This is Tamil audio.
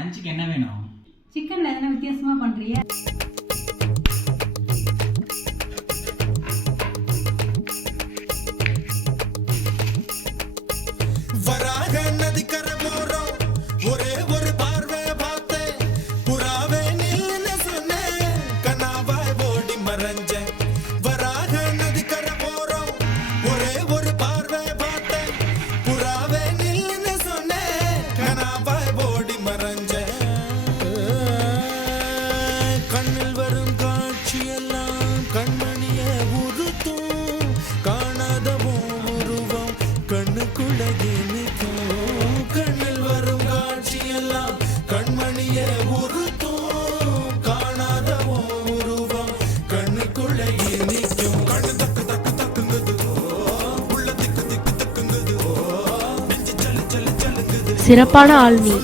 லஞ்சுக்கு என்ன வேணும்? சிக்கன்ல எதனா வித்தியாசமா பண்றியா? வராக நதிக்கரை போறோம், ஒரே ஒரு பார்வை பார்த்தேன், புறாவே நில்லுன்னு சொன்னேன், கனாவாய் ஓடி மறைஞ்சேன். வராக நதிக்கரை போறோம், ஒரே ஒரு பார்வை பார்த்தேன், புறாவே நில்லுன்னு சொன்னேன், கனாவாய் ஓடி மறைஞ்சேன். கண்ணில் வரும் காட்சியெல்லாம் கண்மணிய உறுத்தும், காணாதவோ உருவம் கண்ணுக்குள்ள நிற்கும். கண்ணில் வரும் காட்சியெல்லாம் கண்மணிய உறுத்தும், காணாதவோ உருவம் கண்ணுக்குள்ள நிற்கும். கண்ணு தக்கு தக்கு தக்குங்குது, உள்ள திக்கு திக்கு தக்குங்குது, நெஞ்சு சலு சலு சலுங்குது. சிறப்பான ஆள் நீ.